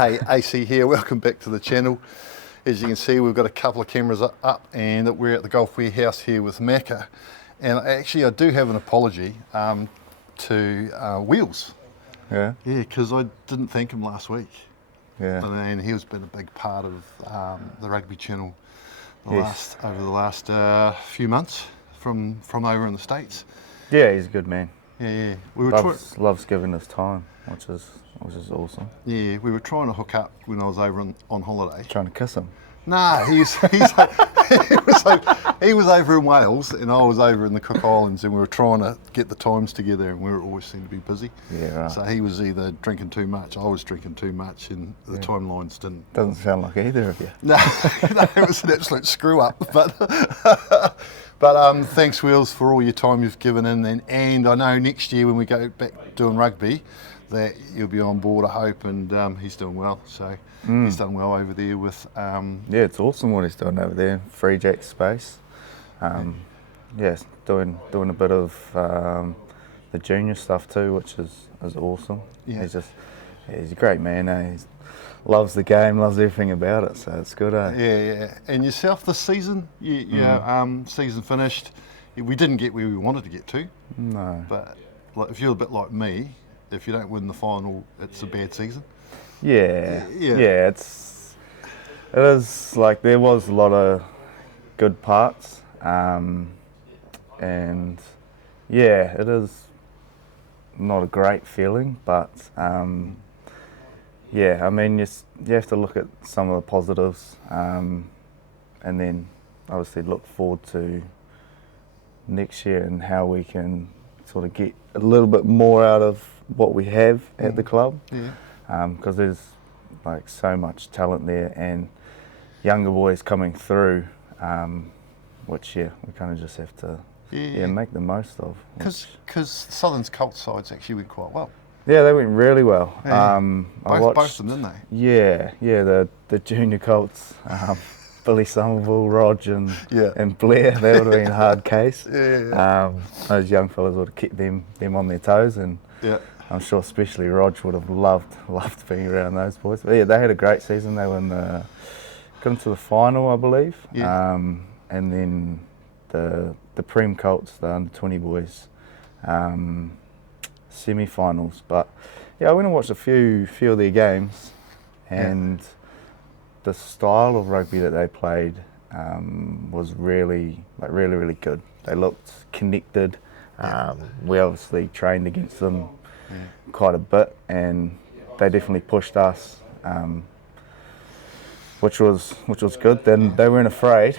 Hey, AC here, welcome back to the channel. As you can see, we've got a couple of cameras up and we're at the Golf Warehouse here with Macca. And actually I do have an apology to Wheels. Yeah? Yeah, because I didn't thank him last week. Yeah. And he's been a big part of the rugby channel Yes. over the last few months from over in the States. Yeah, he's a good man. Yeah. We were Loves giving us time, which is awesome. Yeah, we were trying to hook up when I was over on holiday. Trying to kiss him. Nah, he was over in Wales and I was over in the Cook Islands, and we were trying to get the times together, and we always seemed to be busy. Yeah, right. So he was either drinking too much, I was drinking too much, and the timelines didn't. Doesn't sound like either of you. No, it was an absolute screw up. But thanks, Wheels, for all your time you've given in, and I know next year when we go back doing rugby, that you'll be on board, I hope, and he's doing well. So he's done well over there with. Yeah, it's awesome what he's doing over there. Free jack space. Yes, doing a bit of the junior stuff too, which is awesome. Yeah. He's a great man. He loves the game, loves everything about it. So it's good. Yeah. And yourself this season, season finished. We didn't get where we wanted to get to. No. But if you're a bit like me, if you don't win the final, it's a bad season. Yeah. It is like there was a lot of good parts, and yeah, it is not a great feeling, but yeah, I mean you have to look at some of the positives, and then obviously look forward to next year and how we can sort of get a little bit more out of what we have at the club. Yeah. Because there's like so much talent there and younger boys coming through, which we kind of just have to make the most of. Because Southern's cult sides actually went quite well. Yeah, they went really well. Yeah. I watched both of them, didn't they? Yeah, the junior colts, Billy Somerville, Rog and Blair, that would have been a hard case. Yeah. Those young fellas would have kept them on their toes, and I'm sure especially Rog would have loved being around those boys. But yeah, they had a great season. They got into the final, I believe. Yeah. And then the Prem Colts, the under 20 boys, semi-finals. But yeah, I went and watched a few of their games, and the style of rugby that they played was really good. They looked connected. We obviously trained against them quite a bit, and they definitely pushed us, which was good. Then they weren't afraid,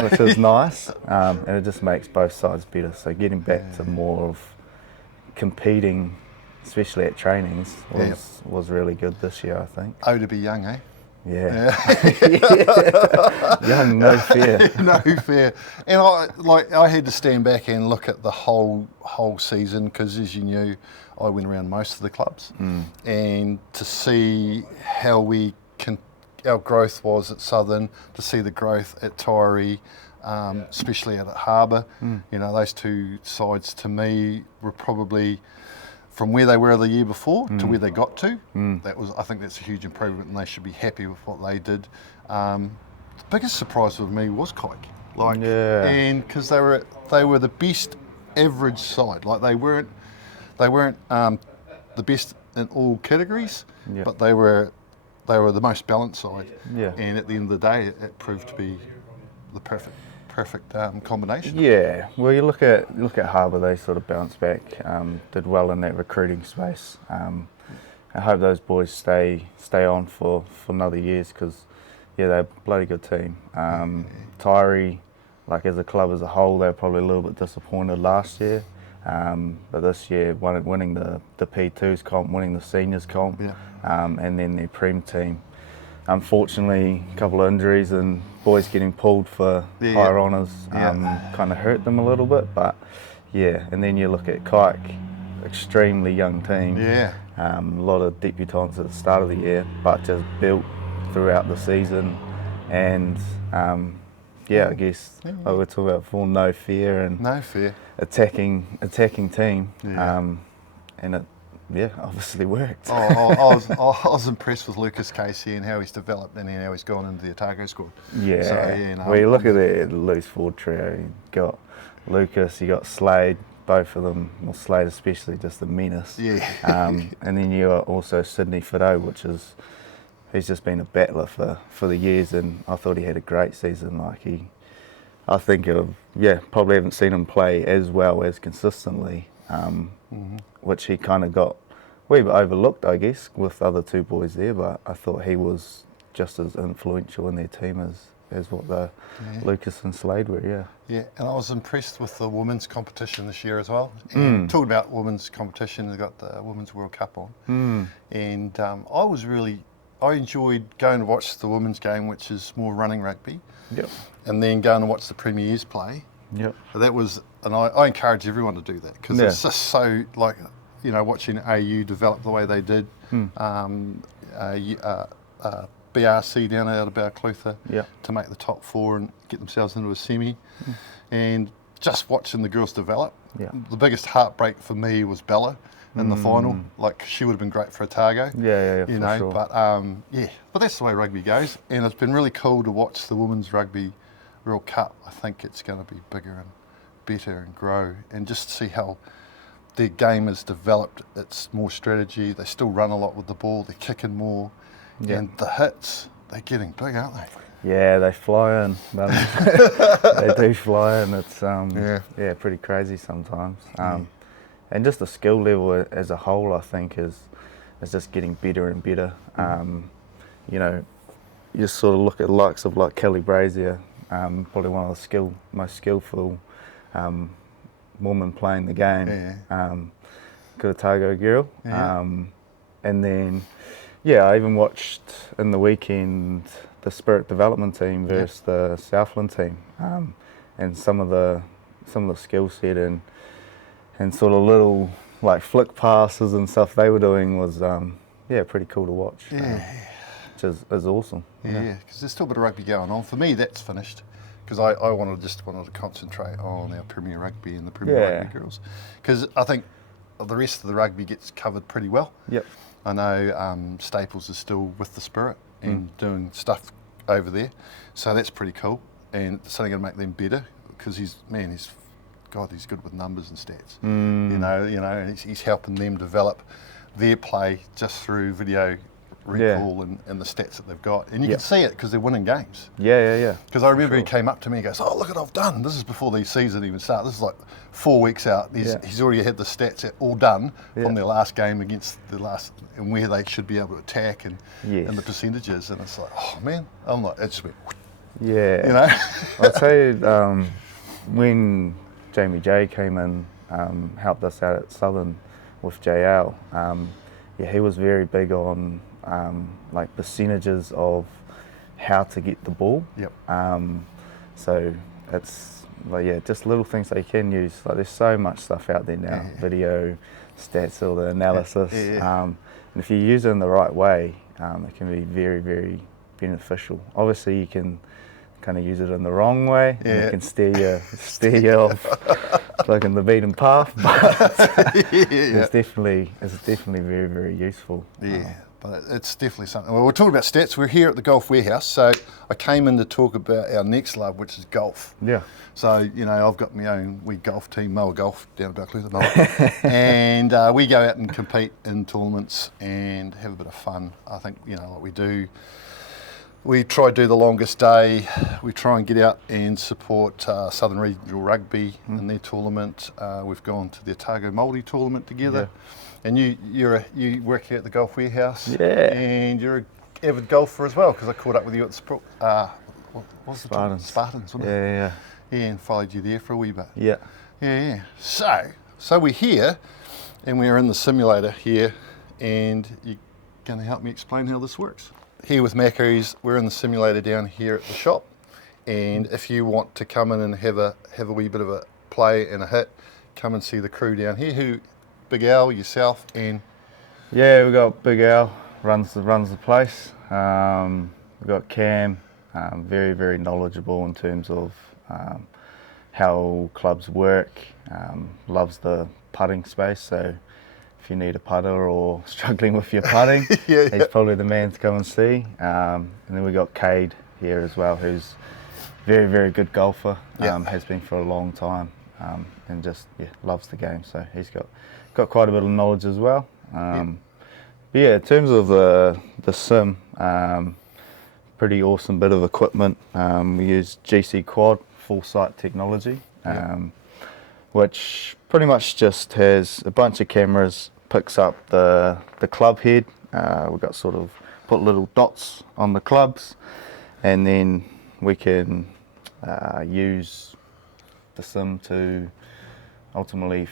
which was nice, and it just makes both sides better. So getting back to more of competing, especially at trainings, was really good this year, I think. Oh, to be young, eh? Yeah. Young, no fear. No fear. And I had to stand back and look at the whole season, because as you knew, I went around most of the clubs, and to see how our growth was at Southern, to see the growth at Tyree, especially out at Harbour. You know, those two sides to me were probably from where they were the year before to where they got to. I think that's a huge improvement, and they should be happy with what they did. The biggest surprise for me was Kike, and because they were the best average side. Like they weren't the best in all categories, but they were the most balanced side. Yeah. And at the end of the day, it proved to be the perfect combination. Yeah, well, you look at Harbour, they sort of bounced back, did well in that recruiting space. I hope those boys stay on for another years, because they're a bloody good team. Tyree, like as a club as a whole, they're probably a little bit disappointed last year, but this year winning the P2s comp, winning the seniors comp, and then their Prem team. Unfortunately, a couple of injuries and boys getting pulled for higher honours kind of hurt them a little bit. But and then you look at Kike, extremely young team. A lot of debutants at the start of the year, but just built throughout the season. And I guess we're talking about full no fear and no fear attacking team. And yeah, obviously worked. I was impressed with Lucas Casey and how he's developed and how he's gone into the Otago squad. Yeah. So, yeah, no, Well, you look at the loose forward trio. You got Lucas, you got Slade, both of them, well, Slade especially, just a menace. Yeah. And then you got also Sydney Fido, he's just been a battler for the years, and I thought he had a great season. Probably haven't seen him play as well as consistently, which he kind of got a wee bit overlooked, I guess, with the other two boys there, but I thought he was just as influential in their team as what the Lucas and Slade were, yeah. Yeah, and I was impressed with the women's competition this year as well. And talking about women's competition, they got the Women's World Cup on. And I enjoyed going to watch the women's game, which is more running rugby. Yep. And then going to watch the Premiers play. Yep. And I encourage everyone to do that because it's just so, like, you know, watching AU develop the way they did. BRC down out of Balclutha to make the top 4 and get themselves into a semi. And just watching the girls develop. Yeah. The biggest heartbreak for me was Bella in the final. Like, she would have been great for Otago. Yeah, you know, sure. But that's the way rugby goes. And it's been really cool to watch the Women's Rugby World Cup. I think it's going to be bigger and better and grow, and just see how their game has developed. It's more strategy. They still run a lot with the ball. They're kicking more. Yeah. And the hits, they're getting big, aren't they? Yeah, they fly in. They do fly in. It's pretty crazy sometimes. And just the skill level as a whole, I think, is just getting better and better. You know, you just sort of look at the likes of like Kelly Brazier, probably one of the most skillful women playing the game. Good Otago girl. And then, I even watched in the weekend the Spirit Development team versus the Southland team, and some of the skill set and sort of little like flick passes and stuff they were doing was pretty cool to watch. Which is awesome. Yeah, because there's still a bit of rugby going on. For me, that's finished. Because I wanted to concentrate on our Premier Rugby and the Premier Rugby girls. Because I think the rest of the rugby gets covered pretty well. Yep. I know Staples is still with the Spirit and doing stuff over there, so that's pretty cool. And it's only going to make them better because he's good with numbers and stats. You know, he's helping them develop their play just through video recall and the stats that they've got, and you can see it because they're winning games. Because I remember he came up to me and goes, "Oh, look what I've done." This is before the season even started. This is like 4 weeks out. He's already had the stats all done from their last game against the last, and where they should be able to attack and the percentages. And it's like, oh man, I'm like, it just went. You know. I'll tell you, when Jamie J came in, helped us out at Southern with JL. He was very big on like percentages of how to get the ball. So it's like just little things they can use. Like there's so much stuff out there now, video, stats, all the analysis. And if you use it in the right way, it can be very, very beneficial. Obviously, you can kind of use it in the wrong way, and it can steer you off like in the beaten path. But it's definitely very, very useful. But it's definitely something. Well, we're talking about stats. We're here at the Golf Warehouse, so I came in to talk about our next love, which is golf. So, you know, I've got my own wee golf team, Moa Golf, down about Balclutha, and we go out and compete in tournaments and have a bit of fun. I think, you know, what we do, we try to do the longest day. We try and get out and support Southern Regional Rugby in their tournament. We've gone to the Otago Māori tournament together. And you work here at the Golf Warehouse, and you're an avid golfer as well, because I caught up with you at the Spartans, wasn't it? And followed you there for a wee bit. So we're here, and we're in the simulator here, and you're going to help me explain how this works. Here with Macca's, we're in the simulator down here at the shop, and if you want to come in and have a wee bit of a play and a hit, come and see the crew down here. Big Al, yourself, and we've got Big Al runs the place. We've got Cam, very, very knowledgeable in terms of how clubs work. Loves the putting space. So if you need a putter or struggling with your putting, he's probably the man to come and see. And then we got Cade here as well, who's very, very good golfer, has been for a long time, and just loves the game. So he's got quite a bit of knowledge as well. In terms of the sim, pretty awesome bit of equipment. We use GC Quad full sight technology, which pretty much just has a bunch of cameras, picks up the club head. We've got sort of put little dots on the clubs, and then we can use the sim to ultimately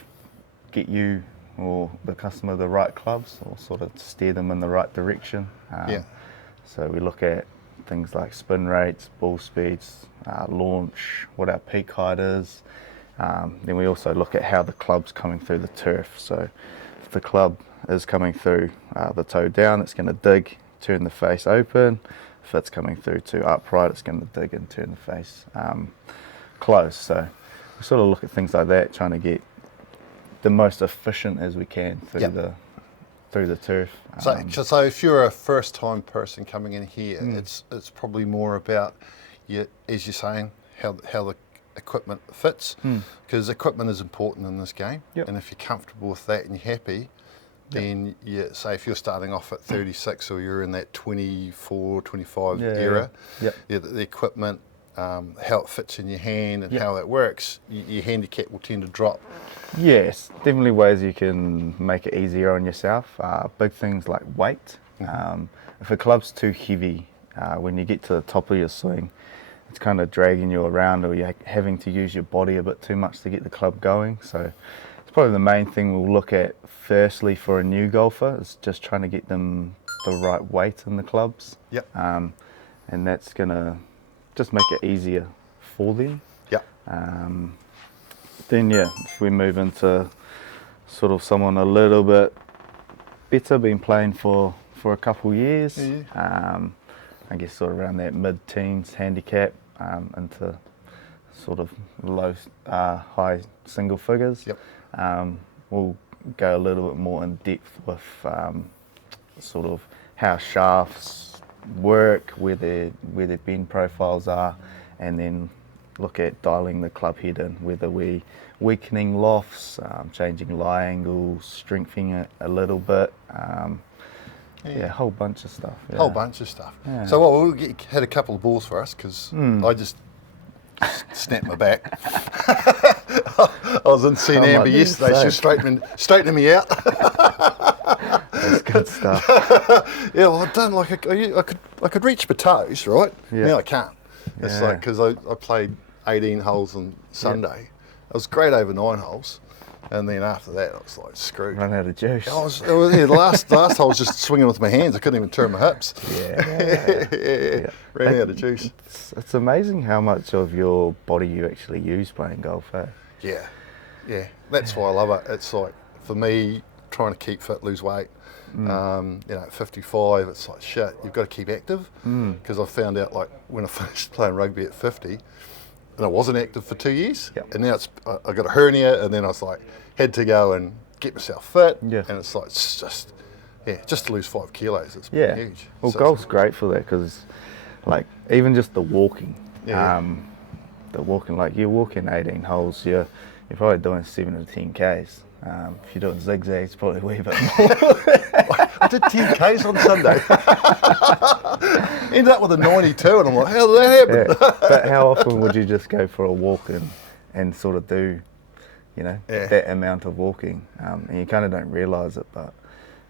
get you or the customer the right clubs, or sort of steer them in the right direction. So we look at things like spin rates, ball speeds, launch, what our peak height is. Then we also look at how the club's coming through the turf. So if the club is coming through the toe down, it's going to dig, turn the face open. If it's coming through to upright, it's going to dig and turn the face close. So we sort of look at things like that, trying to get the most efficient as we can through the turf. So if you're a first-time person coming in here, it's probably more about, as you're saying, how the equipment fits, because equipment is important in this game. And if you're comfortable with that and you're happy, then say if you're starting off at 36 or you're in that 24, 25 era, the equipment, how it fits in your hand and how that works, your handicap will tend to drop. Yes, definitely ways you can make it easier on yourself. Big things like weight. If a club's too heavy, when you get to the top of your swing, it's kind of dragging you around, or you're having to use your body a bit too much to get the club going. So it's probably the main thing we'll look at firstly for a new golfer, is just trying to get them the right weight in the clubs. And that's going to just make it easier for them. Then if we move into sort of someone a little bit better, been playing for a couple of years, I guess sort of around that mid-teens handicap, into sort of low, high single figures. We'll go a little bit more in depth with sort of how shafts work, where their bend profiles are, and then look at dialing the club head in, whether we weakening lofts, changing lie angles, strengthening it a little bit. A whole bunch of stuff. Whole bunch of stuff. So we'll hit a couple of balls for us, because I just snapped my back. I was in seeing Amber yesterday. She was straightening me out. That's good stuff. Well, I've done I could reach my toes, right? Now I can't. It's like, because I played 18 holes on Sunday. It was great over 9 holes, and then after that I was like screwed. Run out of juice. The last hole was just swinging with my hands. I couldn't even turn my hips. Ran out of juice. It's amazing how much of your body you actually use playing golf. That's why I love it. It's like, for me, trying to keep fit, lose weight. At 55, it's like, shit, you've got to keep active, because I found out, like, when I finished playing rugby at 50, and I wasn't active for 2 years, and now I got a hernia, and then I was like, had to go and get myself fit, and it's like, just to lose 5 kilos, it's been huge. Well, golf's great for that, because, like, even just the walking, like, you're walking 18 holes, you're probably doing 7 to 10 Ks. If you're doing zigzags, probably a wee bit more. I did 10 Ks on Sunday. Ended up with a 92, and I'm like, how did that happen? But how often would you just go for a walk and sort of do, that amount of walking? And you kind of don't realise it, but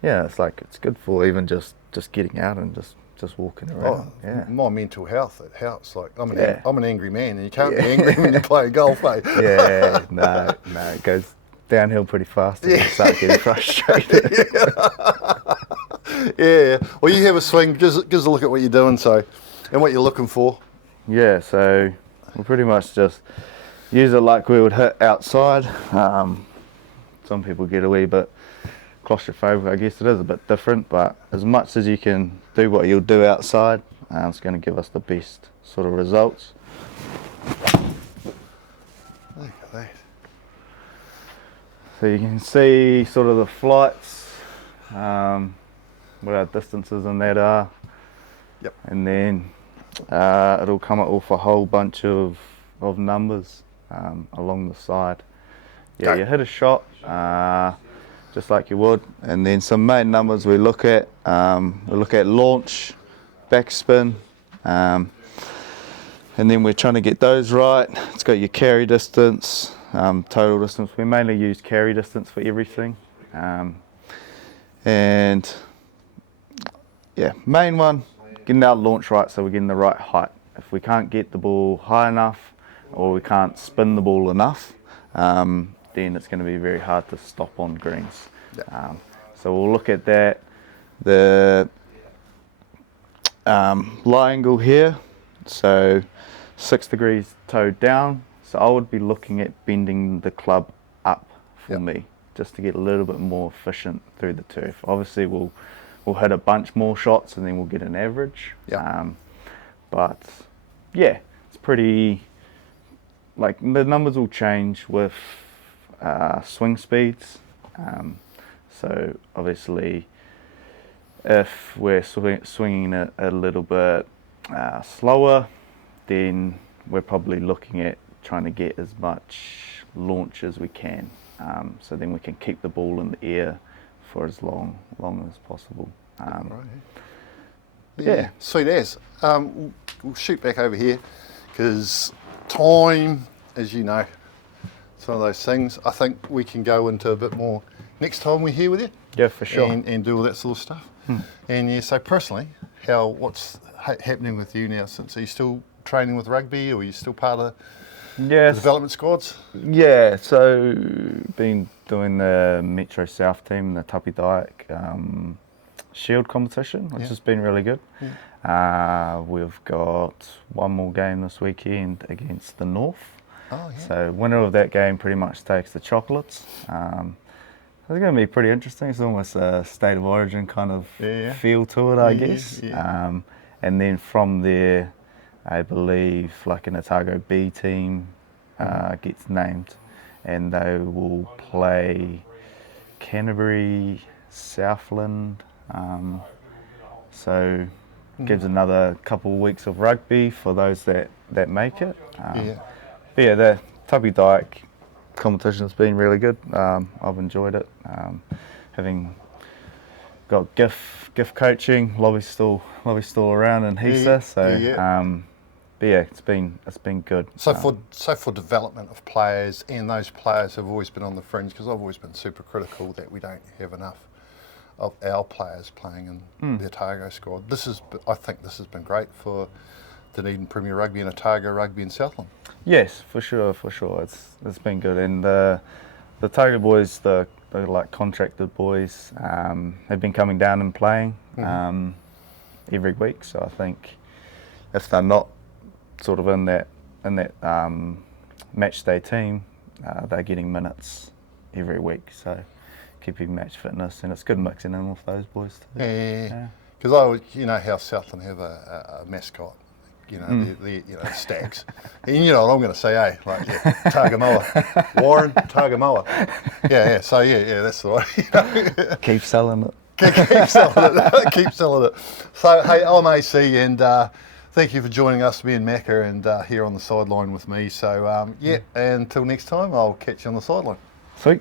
it's like, it's good for even just getting out and just walking around. My mental health, it helps. Like, I'm an angry man, and you can't be angry when you're playing golf, eh? No, it goes downhill pretty fast and you start getting frustrated. Well, you have a swing, gives a look at what you're doing, and what you're looking for. So we'll pretty much just use it like we would hit outside. Some people get a wee bit claustrophobic, I guess it is a bit different, but as much as you can do what you'll do outside, it's going to give us the best sort of results. Look at that. So you can see sort of the flights, what our distances and that are. Yep. And then it'll come up with a whole bunch of numbers along the side. Yeah, Okay. you hit a shot just like you would, and then some main numbers we look at. We look at launch, backspin, and then we're trying to get those right. It's got your carry distance, total distance. We mainly use carry distance for everything, and yeah, main one, getting our launch right so we're getting the right height. If we can't get the ball high enough or we can't spin the ball enough, then it's going to be very hard to stop on greens. Yeah. So we'll look at that. The lie angle here, so 6 degrees toe down. So I would be looking at bending the club up for me, just to get a little bit more efficient through the turf. Obviously we'll hit a bunch more shots and then we'll get an average. Yeah. But yeah, it's pretty, like the numbers will change with swing speeds. So obviously if we're swinging it a little bit slower, then we're probably looking at trying to get as much launch as we can. So then we can keep the ball in the air for as long as possible. Right. Yeah, sweet as. We'll shoot back over here because time, as you know, it's one of those things. I think we can go into a bit more next time we're here with you. Yeah, for sure. And do all that sort of stuff. And yeah, so personally, what's happening with you now? Since are you still training with rugby, or are you still part of the development squads? Yeah, so been doing the Metro South team, the Tapi Dayak Shield competition, which has been really good. We've got one more game this weekend against the North. Oh, yeah. So winner of that game pretty much takes the chocolates. It's going to be pretty interesting. It's almost a state of origin kind of feel to it, I guess. Yeah. And then from there, I believe like an Otago B team gets named, and they will play Canterbury, Southland. So gives another couple of weeks of rugby for those that make it. But yeah, the Tapi Dayak competition's been really good. I've enjoyed it. Having got gift coaching, Lobby's still around in HESA, so but yeah, it's been good. So for development of players, and those players have always been on the fringe, because I've always been super critical that we don't have enough of our players playing in the Otago squad. I think this has been great for Dunedin Premier Rugby and Otago Rugby in Southland. Yes, for sure. It's been good, and the Otago boys, the like contracted boys, have been coming down and playing every week. So I think if they're not sort of in that match day team, they're getting minutes every week. So keeping match fitness, and it's good mixing in with those boys too. Yeah. Because you know how Southland have a mascot. You know, the stags. And you know what I'm going to say, like, Tagamoa. Warren, Tagamoa. Yeah, so yeah, that's the way. You know. Keep selling it. Keep selling it. So, hey, I'm AC, and thank you for joining us, me and Macca, and here on the sideline with me. So, until next time, I'll catch you on the sideline. Sweet.